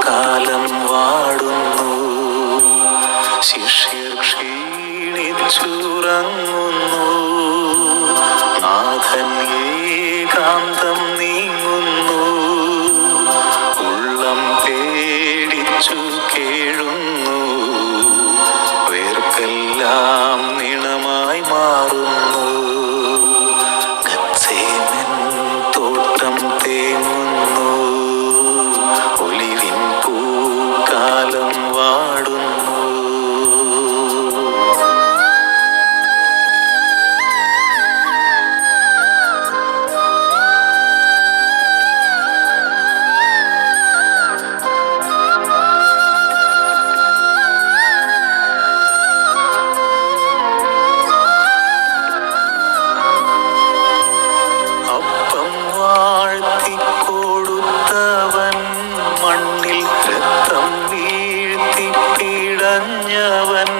പൂക്കാലം വാടുന്നു, ശിഷ്യർ ക്ഷീണിച്ചുറങ്ങുന്നു, നാഥൻ ഏകാന്തം നീങ്ങുന്നു, ഉള്ളം പേടിച്ചു കേഴുന്നു, വേർക്കെല്ലാം നിണമായി മാറുന്നു. ഗത്സേമൻ തോട്ടം തേങ്ങുന്നു, ഒലിവിൻ പൂക്കാലം വാടുന്നു. അപ്പം വാഴ്ത്തിക്കൊടുത്തവൻ, മണ്ണിൽ രക്തം വീഴ്ത്തി പിടഞ്ഞവൻ,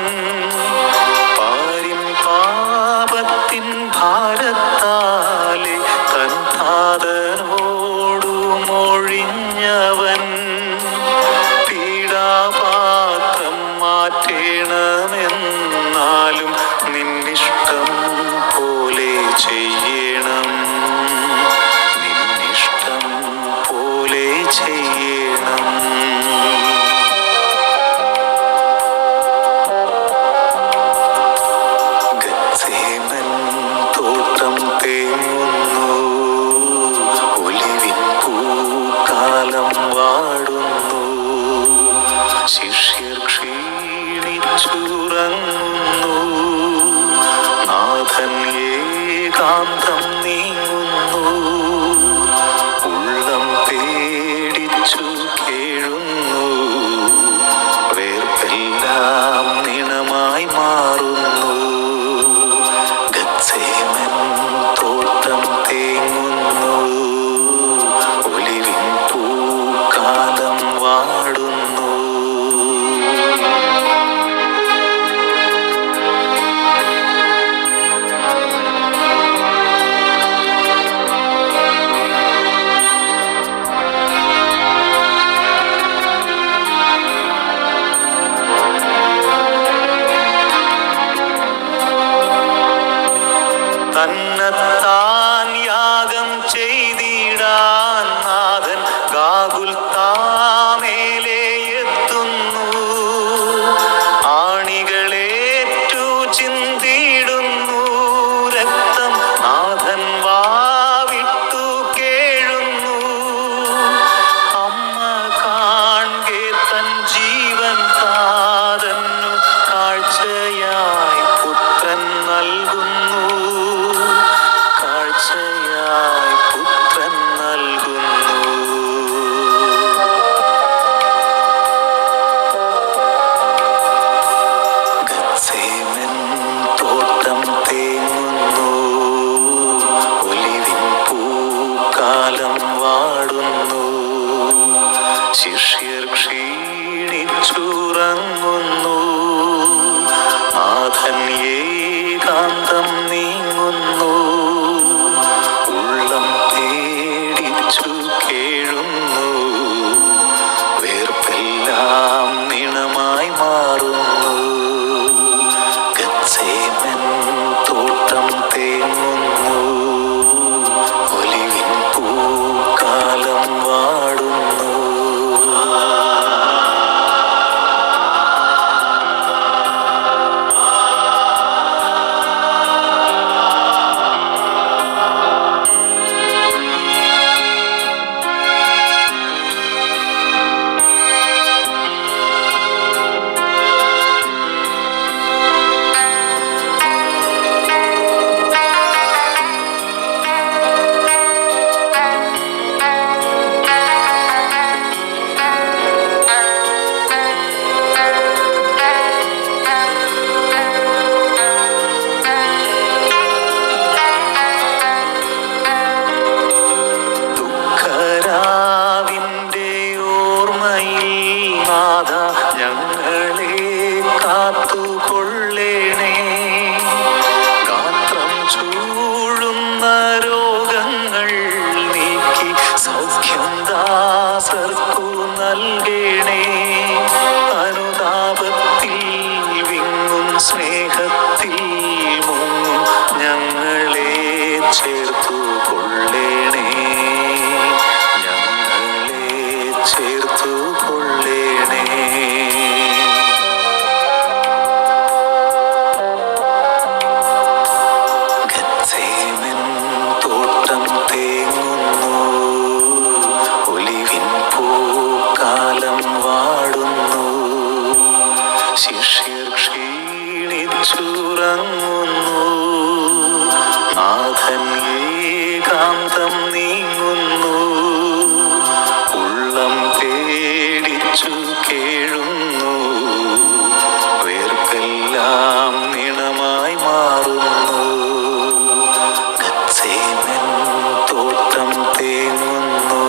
പാരിൻ പാപത്തിൻ ഭാരത്താലെ തൻ താതനോടു മൊഴിഞ്ഞവൻ, പീഡാപാത്രം മാറ്റേണമെന്നാലും നിന്നിഷ്ടം പോലെ ചെയ്യണം, നിന്നിഷ്ടം പോലെ ചെയ്യണം. ഗത്സേമൻ തോട്ടം തേങ്ങുന്നു, ഒലിവിൻ പൂക്കാലം വാടുന്നു, ശിഷ്യർ ക്ഷീണിച്ചുറങ്ങുന്നു, നാഥൻ ഏകാന്തം നീങ്ങുന്നു, ഉള്ളം പേടിച്ചു കേഴുന്നു, വേർപ്പെല്ലാം നിണമായി മാറുന്നു. ഗത്സേമൻ തോട്ടം തേങ്ങുന്നു, ഒലിവിൻ പൂക്കാലം വാടുന്നു. തന്നെത്താൻ യാഗം ചെയ്തിടാൻ നാഥൻ ഗാഗുൽത്താമേലെ എത്തുന്നു, ആണികളേറ്റു ചിന്തിടുന്നു, രക്തം നാഥൻ വാവിട്ടു കേഴുന്നു, അമ്മ കാൺകെ തൻ ജീവൻ താതന്നു കാഴ്ചയായി പുത്രൻ നൽകുന്നു, കാഴ്ചയായി പുത്രൻ നൽകുന്നു. ഗത്സേമൻ തോട്ടം തേങ്ങുന്നു, ഒലിവിൻ പൂക്കാലം വാടുന്നു, ശിഷ്യർ ക്ഷീണിച്ചുറങ്ങുന്നു, നാഥൻ ഏകാന്തം നീങ്ങുന്നു, ഉള്ളം പേടിച്ചു കേഴുന്നു, വേർപ്പെല്ലാം നിണമായി മാറുന്നു. ഗത്സേമൻ തോട്ടം തേങ്ങുന്നു, ഒലിവിൻ പൂക്കാലം വാടുന്നു. പൂക്കാലം വാടുന്നു, ശിഷ്യർ ക്ഷീണിച്ചുറങ്ങുന്നു, നാഥൻ ഏകാന്തം നീങ്ങുന്നു, ഉള്ളം പേടിച്ചു കേഴുന്നു, വേർപ്പെല്ലാം നിണമായി മാറുന്നു, ഗത്സേമൻ തോട്ടം തേങ്ങുന്നു,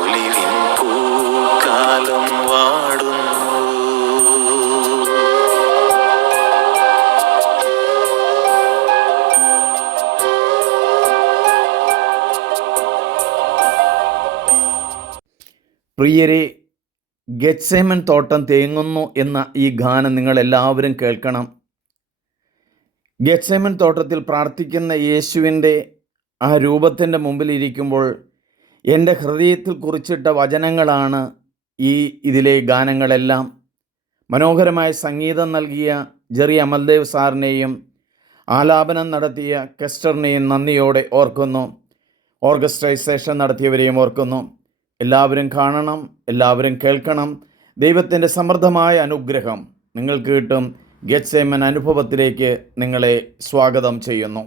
ഒലിവിൻ പൂക്കാലം വാടുന്നു. പ്രിയരെ, ഗെത്സേമൻ തോട്ടം തേങ്ങുന്നു എന്ന ഈ ഗാനം നിങ്ങളെല്ലാവരും കേൾക്കണം. ഗെത്സേമൻ തോട്ടത്തിൽ പ്രാർത്ഥിക്കുന്ന യേശുവിൻ്റെ ആ രൂപത്തിൻ്റെ മുമ്പിലിരിക്കുമ്പോൾ എൻ്റെ ഹൃദയത്തിൽ കുറിച്ചിട്ട വചനങ്ങളാണ് ഇതിലെ ഗാനങ്ങളെല്ലാം. മനോഹരമായ സംഗീതം നൽകിയ ജെറി അമൽദേവ് സാറിനെയും ആലാപനം നടത്തിയ കെസ്റ്ററിനെയും നന്ദിയോടെ ഓർക്കുന്നു. ഓർക്കസ്ട്രൈസേഷൻ നടത്തിയവരെയും ഓർക്കുന്നു. എല്ലാവരും കാണണം, എല്ലാവരും കേൾക്കണം. ദൈവത്തിൻ്റെ സമൃദ്ധമായ അനുഗ്രഹം നിങ്ങൾക്ക് കിട്ടും. ഗെത്സേമൻ അനുഭവത്തിലേക്ക് നിങ്ങളെ സ്വാഗതം ചെയ്യുന്നു.